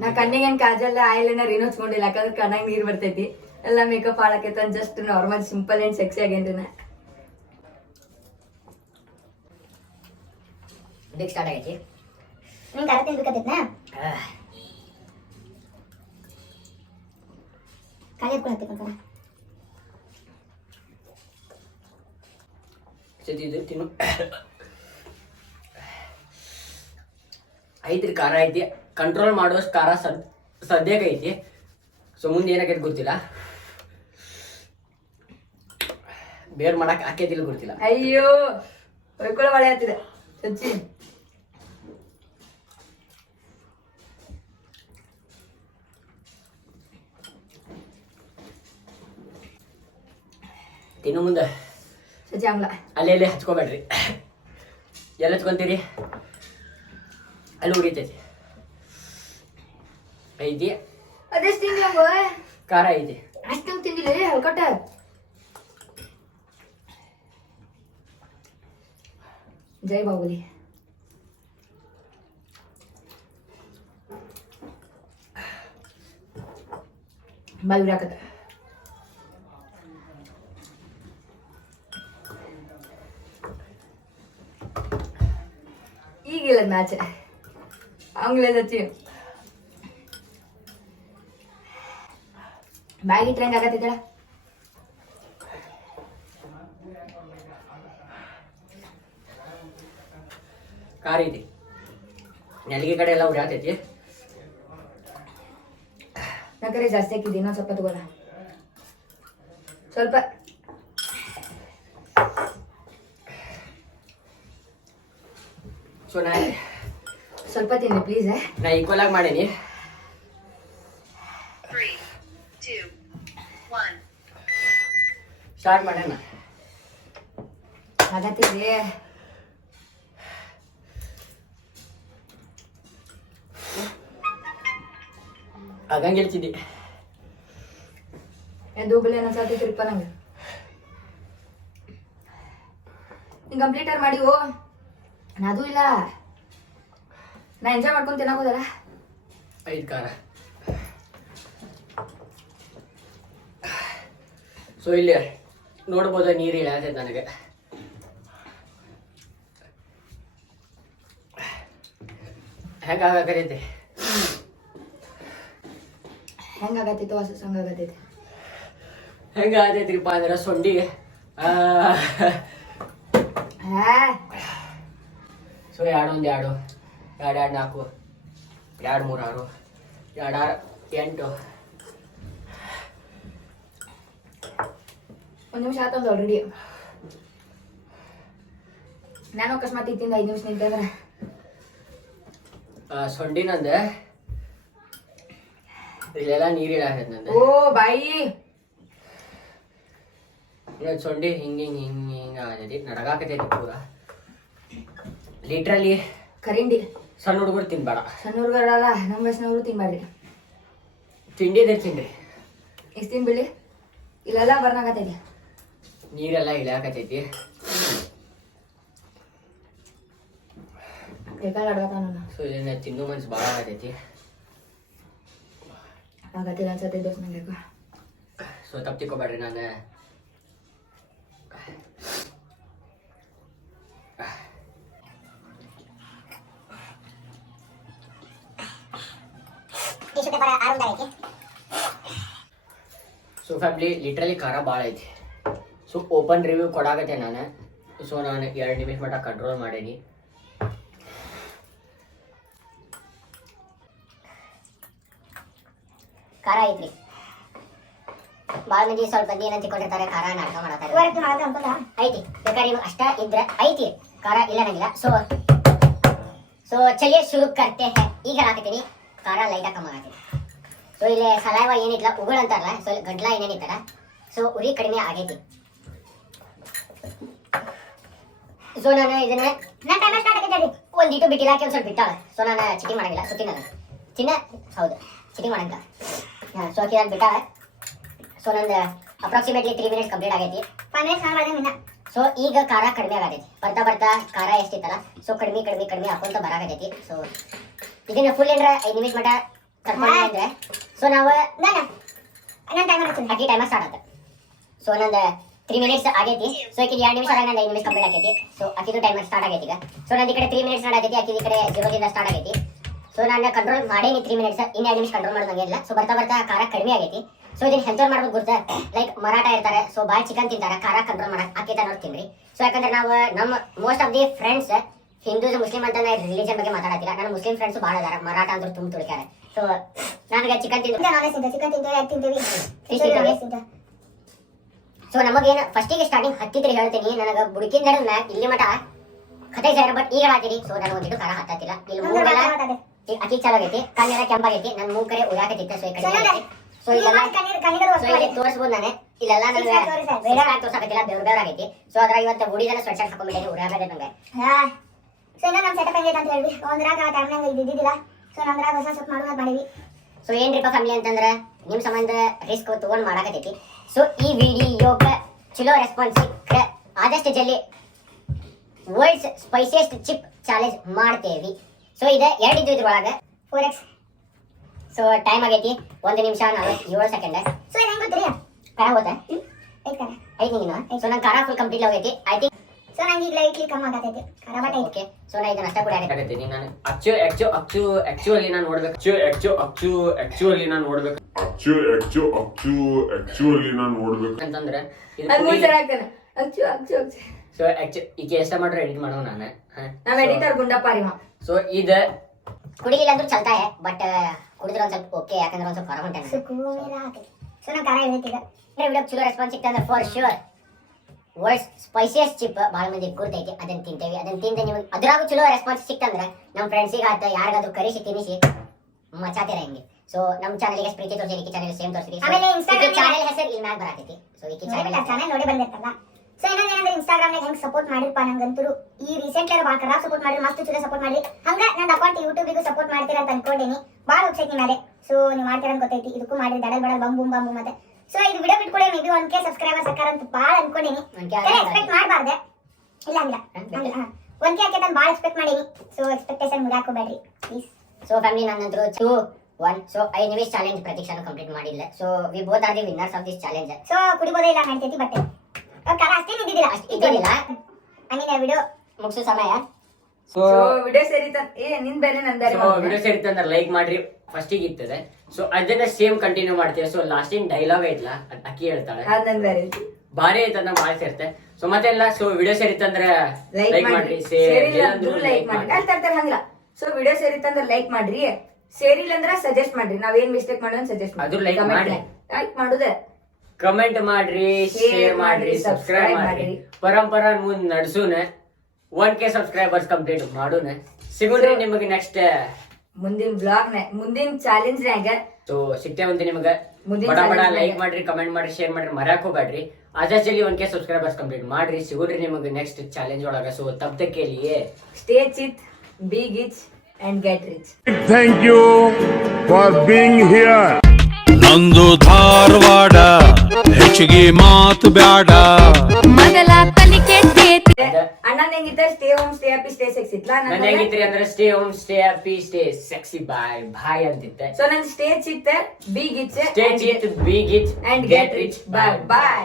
ನಾ ಕಣ್ಣಿಗೇನ್ ಕಾಜಲ್ ಐಲೈನರ್ ಏನೂ ಹಚ್ಕೊಂಡಿಲ್ಲ, ಯಾಕಂದ್ರೆ ಕಣ್ಣಾಗ ನೀರ್ ಬರ್ತೈತಿ. ಎಲ್ಲ ಮೇಕಪ್ ಹಾಳಾಕೈತ, just normal simple and sexy ಆಗೇನ್ರಿ ನಾ. ಇದಕ್ಕೆ ಸ್ಟಾರ್ಟ್ ಆಗೈತಿ. ನಿಂಗೆ ಖಾರ ತಿನ್ಬೇಕತ್ತೈತ್ನಾ? ಖಾಲಿ ಎತ್ಕೊಳತ್ತೈತೆ ಇದು ತಿನ್ನು ಐತ್ರಿ. ಖಾರ ಐತಿ, ಕಂಟ್ರೋಲ್ ಮಾಡೋಷ್ಟು ಖಾರ ಸದ್ಯಕ್ಕೆ ಐತಿ. ಸೊ ಮುಂದೆ ಏನಾಗೈತಿ ಗೊತ್ತಿಲ್ಲ, ಬೇರ್ ಮಾಡಕ್ ಹಾಕೈತಿಲ್ಲ ಗೊತ್ತಿಲ್ಲ. ಅಯ್ಯೋ ಹೊಯ್ಕೊಳ್ಳೋ ಮಳೆ ಆಗ್ತಿದೆ ಸಚ್ಚಿ. ಇನ್ನು ಮುಂದೆ ಸಚ್ಚಿ ಹಂಗ್ಲ ಅಲ್ಲೇ ಹಚ್ಕೋಬೇಡ್ರಿ. ಎಲ್ಲ ಹಚ್ಕೊಂತೀರಿ ಅಲ್ಲಿ ಉಡಿತೈತಿ. ಐತಿ ಅದೆಷ್ಟು ತಿಂದಿಲ್ಲ ಖಾರ ಐತಿ, ಅಷ್ಟೊಂದು ತಿಂದಿಲ್ಲ ಹಲ್ಕೊಟ್ಟ. ಜೈ ಬಾಹುಬಲಿ. ಬಾಯಿ ಬಿಡಾಕತ್ತ. ಈಗಿಲ್ಲ ಮ್ಯಾಚ್ ಹಂಗ್ಲೇ ಹಚ್ಚಿ ಬ್ಯಾಗ್ ಇಟ್ರೆ ಹೆಂಗೆ ಆಗತ್ತಿದ್ದಳ. ಖಾರ ಐತಿ, ನೆಲಗಿ ಕಡೆ ಎಲ್ಲ ಉರಿಯಾತೈತಿ. ನಕರೆ ಜಾಸ್ತಿ ಹಾಕಿದ್ದಿ, ಇನ್ನೊಂದು ಸ್ವಲ್ಪ ತಗೋಲ್ಲ. ಸ್ವಲ್ಪ ಸೊ ಸ್ವಲ್ಪ ತಿನ್ನಿ ಪ್ಲೀಸ್. ನಾ ಈಕ್ವಲ್ ಆಗಿ ಮಾಡೀನಿ. 3, 2, 1 ಸ್ಟಾರ್ಟ್ ಮಾಡೋಣ. ಆಗತ್ತಿದೆ. ಆಗಂಗೆ ಹೇಳ್ತಿದ್ದಿ. ದೂಬಲಿ ಅನ್ನೋ ಸಾಧ್ಯತೆ ನಂಗೆ. ನೀನು ಕಂಪ್ಲೀಟರ್ ಮಾಡಿ ಓ ಅದು ಇಲ್ಲ ನಾ ಎಂಜಾಯ್ ಮಾಡ್ಕೊಂಡು ತಿನ್ನಬೋದಲ್ಲ 5 ಖಾರ. ಸೊ ಇಲ್ಲಿ ನೋಡ್ಬೋದು ನೀರು ಇಳಿಯತೈತೆ ನನಗೆ. ಹೆಂಗಾಗತೈತಿ ಹೆಂಗಾಗತ್ತೈತೋ ಹೊಸ ಹಂಗಾಗತ್ತೈತಿ. ಹೆಂಗಾಗತೈತ್ರಿಪ್ಪ ಅಂದ್ರೆ ಸೊಂಡಿಗೆ ಸೊ 2 1 2 2 2 4 2 3 6 2 6 8 1 ನಿಮಿಷ ಆತಂದು ಆಲ್ರೆಡಿ. ನಾನು ಅಕಸ್ಮಾತ್ ಇತ್ತಿಂದ 5 ನಿಮಿಷ ನಿಂತಂದ್ರೆ ಸೊಂಡಿ ನಂದು ಇಲ್ಲೆಲ್ಲ ನೀರು ಇಳಾಕೈತೆ ನಂದು. ಓ ಬಾಯಿ ಇವತ್ತು ಸೊಂಡಿ ಹಿಂಗೆ ಆಗತೈತಿ, ನಡಗಾಕತೈತಿ ಪೂರ. ಲಿಟ್ರಲಿ ಕರಿಂಡಿ ಸಣ್ಣ ಹುಡುಗರು ತಿನ್ಬೇಡ, ಸಣ್ಣ ಹುಡುಗರಲ್ಲ ನಮ್ಮ ವಯಸ್ಸಿನವರು ತಿನ್ಬೇಡ್ರಿ. ತಿಂಡಿದೆ ತಿನ್ರಿ. ಎಷ್ಟು ತಿನ್ಬಿಡಿ ಇಲ್ಲೆಲ್ಲ ಬರ್ನಾಗತ್ತೈತಿ, ನೀರೆಲ್ಲ ಇಳಿಯಾಕತೈತಿ. ಕೈಕಾಲು ಆಡ್ಬೇಕ ನಾನು. ಸೊ ಇದನ್ನ ತಿನ್ನೋ ಮನ್ಸು ಭಾಳ ಆಗತೈತಿ. ಆಗತ್ತಿಲ್ಲ ಅನ್ಸತ್ತೆ ದೋಸ್ತ ನಂಗೆ. ಸೊ ತಪ್ಪು ತಿಳ್ಕೊಬೇಡ್ರಿ. ನಾನು ಸೊ ಫ್ಯಾಮಿಲಿ ಲಿಟ್ರಲಿ ಖಾರ ಭಾಳ ಐತಿ. ಸೊ ಓಪನ್ ರಿವ್ಯೂ ಕೊಡಾಗತ್ತೆ ನಾನು. ಸೊ ನಾನು 2 ನಿಮಿಷ ಮಟ್ಟ ಕಂಟ್ರೋಲ್ ಮಾಡೀನಿ. ಖಾರ ಐತ್ರಿ. ಭಾಳ ಮಂದಿ ಸ್ವಲ್ಪ ಮಂದಿ ಏನಂತ ತಿಳ್ಕೊಂಡಿರ್ತಾರೆ ಖಾರ ನಾಟಕ ಮಾಡತ್ತಾರೆ. ಐತಿ ಬೇಕಾದ್ರೆ ನಿಮ್ಗೆ ಅಷ್ಟ ಇದ್ರೆ ಐತಿ, ಖಾರ ಇಲ್ಲ ನಂಗಿಲ್ಲ. ಸೊ ಚಲಿಯ ಶುರು ಕರ್ತೆ ಹೇ. ಈಗ ಹಾಕತ್ತೀನಿ ಖಾರ ಲೈಟಾಗಿ ಕಮ್ಮಿ ಆಗತ್ತೀನಿ. ಸೊ ಇಲ್ಲಿ ಸಲೈವ ಏನಿಲ್ಲ ಉಗುಳು ಅಂತಾರಲ್ಲ, ಸೊ ಗಂಟ್ಲ ಏನೇನಿತ್ತಾರ, ಸೊ ಉರಿ ಕಡಿಮೆ ಆಗೈತಿ. ಸೊ ನಾನು ಇದನ್ನ ಒಂದಿಟ್ಟು ಬಿಟ್ಟಿಲ್ಲ, ಒಂದು ಸ್ವಲ್ಪ ಬಿಟ್ಟಾಳ. ಸೊ ನಾನು ಚಿಟಿಂಗ್ ಮಾಡಂಗಿಲ್ಲ. ಸೊ ಚಿನ್ನ ಹೌದು ಚಿಟಿಂಗ್ ಮಾಡಂಗಿಲ್ಲ. ಸೊ ಆಕಿ ನಾನು ಬಿಟ್ಟಾಳ. ಸೊ ನಂದು ಅಪ್ರಾಕ್ಸಿಮೇಟ್ಲಿ 3 ಮಿನಿಟ್ಸ್ ಕಂಪ್ಲೀಟ್ ಆಗೈತಿ. 5 ಮಿನಿಟ್ಸ್ ಸೊ ಈಗ ಖಾರ ಕಡಿಮೆ ಆಗತೈತಿ. ಬರ್ತಾ ಖಾರ ಎಷ್ಟಿತ್ತಲ್ಲ ಸೊ ಕಡಿಮೆ ಹಾಕೊಂತ ಬರಾಕತೈತಿ. ಸೊ ಇದನ್ನ ಫುಲ್ ಏನ್ರ 5 ನಿಮಿಷ ಮಟ್ಟ ಕರ್ಕೊಂಡ್ರೆ ಅಂದ್ರೆ ಸೊ ನಾವು ಆಕಿ ಟೈಮರ್ ಸ್ಟಾರ್ಟ್ ಆಗುತ್ತೆ. ಸೊ ನಂದು 3 ಮಿನಿಟ್ಸ್ ಆಗೈತಿ. ಸೊ ಆಕಿಗೆ 2 ನಿಮಿಷ ಆಗ ನಂದು 5 ನಿಮಿಷ ಕಂಪ್ಲೀಟ್ ಆಗೈತಿ. ಸೊ ಆಕಿದು ಟೈಮರ್ ಸ್ಟಾರ್ಟ್ ಆಗೈತಿ ಈಗ. ಸೊ ನಂದು ಈ ಕಡೆ 3 ಮಿನಿಟ್ಸ್ ಆಗೈತಿ, ಆಕಿದ ಈ ಕಡೆ 0 ದಿಂದ ಸ್ಟಾರ್ಟ್ ಆಗೈತಿ. ಸೊ ನಾನು ಕಂಟ್ರೋಲ್ ಮಾಡೇನಿ 3 ಮಿನಿಟ್ಸ್, ಇನ್ನು 2 ನಿಮಿಷ ಕಂಟ್ರೋಲ್ ಮಾಡೋದಂಗೆ ಇಲ್ಲ. ಸೊ ಬರ್ತಾ ಖಾರ ಕಡಿಮೆ ಆಗೈತಿ. ಸೊ ಇದನ್ನ ಹೆಂತವ್ರು ಮಾಡ್ಬೇಕು ಗುರ್ತ, ಲೈಕ್ ಮರಾಠ ಇರ್ತಾರೆ, ಸೊ ಭಾಳ ಚಿಕನ್ ತಿಂತಾರೆ, ಖಾರ ಕಂಟ್ರೋಲ್ ಮಾಡಕ್ ಆಕೇತ ನೋಡ್ತೀನಿ. ಸೊ ಯಾಕಂದ್ರೆ ನಾವು ನಮ್ಮ most of the friends Hindus Muslim ಅಂತ ರಿಲಿಜನ್ ಬಗ್ಗೆ ಮಾತಾಡತ್ತಿಲ್ಲ. ನನ್ನ ಮುಸ್ಲಿಂ ಫ್ರೆಂಡ್ಸ್ ಭಾಳ ಅದಾರ, ಮರಾಠ ಅಂದ್ರೆ ತುಂಬ ತುಳಿತಾರೆ. ಸೊ ನನಗೆ ಚಿಕನ್ ತಿಂತೀವಿ. ಸೊ ನಮಗೇನು ಫಸ್ಟಿಗೆ ಸ್ಟಾರ್ಟಿಂಗ್ ಹತ್ತಿದ್ರೆ ಹೇಳ್ತೀನಿ, ನನಗೆ ಬುಡಕಿಂದ ಇಲ್ಲಿ ಮಠ ಕತೆ ಸೇರ, ಬಟ್ ಈಗ ಹಾಕಿರಿ. ಸೊ ನಾನು ಒಂದಿಟ್ಟು ಖಾರ ಹತ್ತಿಲ್ಲ. ಇಲ್ಲಿ ಮೂಗೆಲ್ಲ ಅಕ್ಕಿ ಚಾಲು ಆಗೈತಿ, ಕಣ್ಣೆಲ್ಲ ಕೆಂಪಾಗೈತಿ, ನನ್ನ ಮೂಗ್ ಕಡೆ ಉದಾಕತ್ತಿತ್ತು. ಸೊ ಈ ಕಡೆ ಸೊ ಇಲ್ಲಿ ತೋರಿಸ್ಬೋದು ನಾನು. ಇಲ್ಲೆಲ್ಲ ನನಗೆ ತೋರ್ಸಕತ್ತಿಲ್ಲ, ಬೆವ್ರ ಆಗೈತಿ. ಸೊ ಅದ್ರ ಇವತ್ತು ಬುಡಿದೆಲ್ಲ ಸ್ವಚ್ಛ ಹಾಕೊಂಡ್ಬಿಟ್ಟೆ, ಉರಾಗದೆ ನಂಗೆ. ಸೊ ಇನ್ನ ನಮ್ಮ ಸೆಟಪ್ ಹೆಂಗೈತೆ ಅಂತ ಹೇಳಿ ಒಂದ್ರಾಗ ಟೈಮ್ನಾಗ ಇದ್ದಿದ್ದಿಲ್ಲ. ಸೊ ನಮ್ದ್ರಾಗ ಹೊಸ ಸ್ವಲ್ಪ ಮಾಡೋದು ಮಾಡಿವಿ. ಸೊ ಏನ್ರಿಪ್ಪ ಫ್ಯಾಮಿಲಿ ಅಂತಂದ್ರೆ ನಿಮ್ಮ ಸಂಬಂಧ ರಿಸ್ಕ್ ತಗೊಂಡು ಮಾಡಾಕತ್ತೈತಿ. ಸೊ ಈ ವಿಡಿಯೋಕ್ಕೆ ಚಲೋ ರೆಸ್ಪಾನ್ಸ್ ಸಿಕ್ಕರೆ ಆದಷ್ಟು ಜಲ್ದಿ ವರ್ಲ್ಡ್ಸ್ ಸ್ಪೈಸಿಯೆಸ್ಟ್ ಚಿಪ್ ಚಾಲೆಂಜ್ ಮಾಡ್ತೇವಿ. ಸೊ ಇದು 2 ಇದ್ದು ಇದ್ರೊಳಗೆ 4x. ಸೊ ಟೈಮ್ ಆಗೈತಿ 1 ನಿಮಿಷ 47 ಸೆಕೆಂಡ್. ಸೊ ಇದು ಹೆಂಗ್ ಗೊತ್ತ್ರಿ? ಖಾರ ಹೋಗ್ತಾ ಐತ್ ಖಾರ ಐತಿ ನಿಂಗಿನ. ಸೊ ನನ್ನ ಖಾರ ಫುಲ್ ಕಂಪ್ಲೀಟ್ ಹೋಗೈತಿ. ಐ ಥಿಂಕ್ ಸೊ ನಂಗೆ ಈಗ ಲೈಟ್ಲಿ ಕಮ್ಮಿ ಆಗತೈತಿ ಖಾರ, ಬಟ್ ಐತಿ. ಓಕೆ. ಸೊ ನಾ ಇದನ್ನ ಅಷ್ಟ ಕೂಡ ಆಗತ್ತೀನಿ. ನಾನು ಆಕ್ಚುಲಿ ನಾನು ನೋಡ್ಬೇಕು ಅಂತಂದ್ರೆ ನಾನು ಮೂರ್ ಆಗ್ತಾನೆ ಅಚ್ಚು ಸೊ ಈಗ ಎಷ್ಟ ಮಾಡ್ರೆ ಎಡಿಟ್ ಮಾಡೋ ನಾನು. ನಾವ್ ಎಡಿಟರ್ ಗುಂಡಪ್ಪ ರೀ. ಸೊ ಇದು ಕುಡಿಲಿಲ್ಲ ಅಂದ್ರೂ ಚಲ್ತಾ है, ಬಟ್ ಕುಡಿದ್ರೆ ಒಂದ್ ಸ್ವಲ್ಪ ಓಕೆ, ಯಾಕಂದ್ರೆ ಒಂದ್ ಸ್ವಲ್ಪ ಹೊರ ಹೊಂಟೆ. ಸೊ ಕೂಮೆಲ್ಲ ಹಾಕೈತಿ. ಸೊ ನಂಗೆ ಖಾರ ಇಳಿತೈತಿ ಈಗ. ವಿಡಿಯೋ ಚಲೋ ರೆಸ್ಪಾನ್ಸ್ ಸಿಕ್ತ ಅಂದ್ರೆ ಫಾರ್ ಶ್ಯೂರ್ ವರ್ಲ್ಡ್ಸ್ ಸ್ಪೈಸಿಯಸ್ಟ್ ಚಿಪ್ ಭಾಳ ಮಂದಿ ಗುರ್ತೈತಿ, ಅದನ್ನ ತಿಂತೇವಿ. ಅದನ್ನ ತಿಂದ ನೀವು ಅದ್ರಾಗೂ ಚಲೋ ರೆಸ್ಪಾನ್ಸ್ ಸಿಕ್ತಂದ್ರೆ ನಮ್ಮ ಫ್ರೆಂಡ್ಸಿಗೆ ಆತ ಯಾರಿಗಾದ್ರೂ ಕರಿಸಿ ತಿನ್ನಿಸಿ ಮಚಾತೀರ ಹಿಂಗೆ. ಸೊ ನಮ್ಮ ಚಾನಲ್ಗೆ ಪ್ರೀತಿ ತೋರಿಸಿ, ಈ ಚಾನಲ್ ಸೇಮ್ ತೋರಿಸಿ. ಆಮೇಲೆ Instagram ಚಾನಲ್ ಹೆಸರು ಇಲ್ಲಿ ಮ್ಯಾಗ ಬರತೈತಿ. ಸೊ ಈ ಚಾನಲ್ ನೋಡಿ ಬಂದಿರ್ತಲ್ಲ. ಸೊ ಏನಂದ್ರೆ ಇನ್ಸ್ಟಾಗ್ರಾಮ್ನಾಗ ಹೆಂಗ್ ಸಪೋರ್ಟ್ ಮಾಡಿರಪ್ಪ ನಂಗಂತೂ ಈ ರೀಸೆಂಟ್ ಭಾಳ ಖರಾಬ್ ಸಪೋರ್ಟ್ ಮಾಡಿ, ಮಸ್ತ್ ಚಲೋ ಸಪೋರ್ಟ್ ಮಾಡಿ. ಹಂಗ ನನ್ನ ಅಕೌಂಟ್ ಯೂಟ್ಯೂಬಿಗೂ ಸಪೋರ್ಟ್ ಮಾಡ್ತೀರಾ ಅಂತ ಅನ್ಕೊಂಡೇನಿ. ಭಾಳ ಹೋಗ್ಸೈತಿ ಮೇಲೆ. ಸೊ ನೀವು ಮಾಡ್ತೀರ ಅಂತ ಗೊತ್ತೈತಿ. ಇದಕ್ಕೂ ಮಾಡಿ ದಡಲ್ ಬಡಲ್ ಬಂಬು ಮತ್ತೆ. ಸೊ ಇದು ವಿಡಿಯೋ ಬಿಟ್ಕೊಡೆ ಮೇ ಬಿ 1K ಸಬ್ಸ್ಕ್ರೈಬರ್ಸ್ ಆಕಾರ ಅಂತ ಭಾಳ ಅನ್ಕೊಂಡೇನಿ. ಎಕ್ಸ್ಪೆಕ್ಟ್ ಮಾಡಬಾರ್ದೆ. ಇಲ್ಲ ಹಂಗಿಲ್ಲ ಹಂಗಿಲ್ಲ 1K ಆಕೈತೆ ಅಂತ ಭಾಳ ಎಕ್ಸ್ಪೆಕ್ಟ್ ಮಾಡೀನಿ. ಸೊ ಎಕ್ಸ್ಪೆಕ್ಟೇಷನ್ ಮುರಿಯಾಕೋಬೇಡ್ರಿ ಪ್ಲೀಸ್. ಸೊ ಫ್ಯಾಮಿಲಿ ನಂತರೂ 2-1. ಸೊ 5 ನಿಮಿಷ ಚಾಲೆಂಜ್ ಪ್ರತೀಕ್ಷಾನು ಕಂಪ್ಲೀಟ್ ಮಾಡಿಲ್ಲ. So we both are the winners of this challenge. So ಕುಡಿಬೋದೇ ಇಲ್ಲ ನಡ್ತೈತಿ ಬಟ್ ಕರ ಅಷ್ಟೇನು ಇದ್ದಿದ್ದಿಲ್ಲ. ಇದ್ದಿಲ್ಲ ಹಂಗಿನ ವಿಡಿಯೋ ಮುಗಿಸೋ ಸಮಯ. ಸೊ ವಿಡಿಯೋ ಸೇರಿತ ನಿನ್ ಬೇರೆ ನನ್ ಬೇರೆ ವಿಡಿಯೋ ಸೇರಿತ್ತು ಅಂದ್ರೆ ಲೈಕ್ ಮಾಡ್ರಿ. ಫಸ್ಟಿಗೆ ಇರ್ತದೆ. ಸೊ ಅದನ್ನ ಸೇಮ್ ಕಂಟಿನ್ಯೂ ಮಾಡ್ತೀವಿ. ಸೊ ಲಾಸ್ಟಿಂಗ್ ಡೈಲಾಗ್ ಐತ್ಲಾ ಅಕ್ಕಿ ಹೇಳ್ತಾಳೆ, ಅದ್ ನನ್ ಬೇರೆ ಭಾರಿ ಐತ ನಂಗೆ ಭಾಳ ಸೇರುತ್ತೆ. ಸೊ ಮತ್ತೆಲ್ಲ ಸೊ ವಿಡಿಯೋ ಸೇರಿತ್ತಂದ್ರೆ ಲೈಕ್ ಮಾಡ್ರಿ, ಸೇರಿಲ್ಲ ಅಂದ್ರೂ ಲೈಕ್ ಮಾಡ್ರಿ. ಹಂಗಿಲ್ಲ. ಸೊ ವಿಡಿಯೋ ಸೇರಿತ್ತಂದ್ರೆ ಲೈಕ್ ಮಾಡ್ರಿ, ಸೇರಿಲ್ಲ ಅಂದ್ರ ಸಜೆಸ್ಟ್ ಮಾಡ್ರಿ. ನಾವ್ ಏನ್ ಮಿಸ್ಟೇಕ್ ಮಾಡೋದ್ ಸಜೆಸ್ಟ್ ಅದು like ಮಾಡ್ರಿ. ಲೈಕ್ ಮಾಡುದ, ಕಮೆಂಟ್ ಮಾಡ್ರಿ, ಶೇರ್ ಮಾಡ್ರಿ, ಸಬ್ಸ್ಕ್ರೈಬ್ ಮಾಡ್ರಿ. ಪರಂಪರಾ ಮುಂದ್ ನಡ್ಸೂನ 1K ಸಬ್ಸ್ಕ್ರೈಬರ್ಸ್ ಕಂಪ್ಲೀಟ್ ಮಾಡೋಣ. ಸಿಗೋಣ್ರಿ ನಿಮಗೆ ನೆಕ್ಸ್ಟ್ ಮುಂದಿನ ಬ್ಲಾಗ್ ಮುಂದಿನ ಚಾಲೆಂಜ್ ನಾಗ. ಸೊ ಸಿಗ್ತೇವಂತ ನಿಮಗೆ. ಮುಂದಿನ ಬಡ ಬಡ challenge ಲೈಕ್ ನಾಗ. ಮಾಡ್ರಿ, ಕಮೆಂಟ್ ಮಾಡ್ರಿ, ಶೇರ್ ಮಾಡ್ರಿ, ಮರ್ಯಾಕ್ ಹೋಗ್ಬೇಡ್ರಿ. ಆಜಾ ಜಲ್ದಿ 1K ಸಬ್ಸ್ಕ್ರೈಬರ್ಸ್ ಕಂಪ್ಲೀಟ್ ಮಾಡ್ರಿ. ಸಿಗೋಣ್ರಿ ನಿಮಗೆ ನೆಕ್ಸ್ಟ್ ಚಾಲೆಂಜ್ ಒಳಗ. ಸೊ ತಬ್ ತಕ್ के लिए stay chit, be gitch and get rich. Thank you for being here. ನಂದು ಧಾರವಾಡ ಹೆಚ್ಚಿಗೆ ಮಾತು ಬ್ಯಾಡ. ಮಗಲ ಕಲಿಕೆ ಅಣ್ಣನ್ ಹೆಂಗಿತ್ತ? Stay home, stay happy, stay sex ಇತ್ಲಾ? ನನ್ ಹೆಂಗಿತ್ರಿ ಅಂದ್ರೆ stay home, stay happy, stay sexy bye bye ಅಂತಿತ್ತೆ. ಸೊ ನನ್ stay chit, be gitch, stay chit, be gitch and get rich. Bye bye.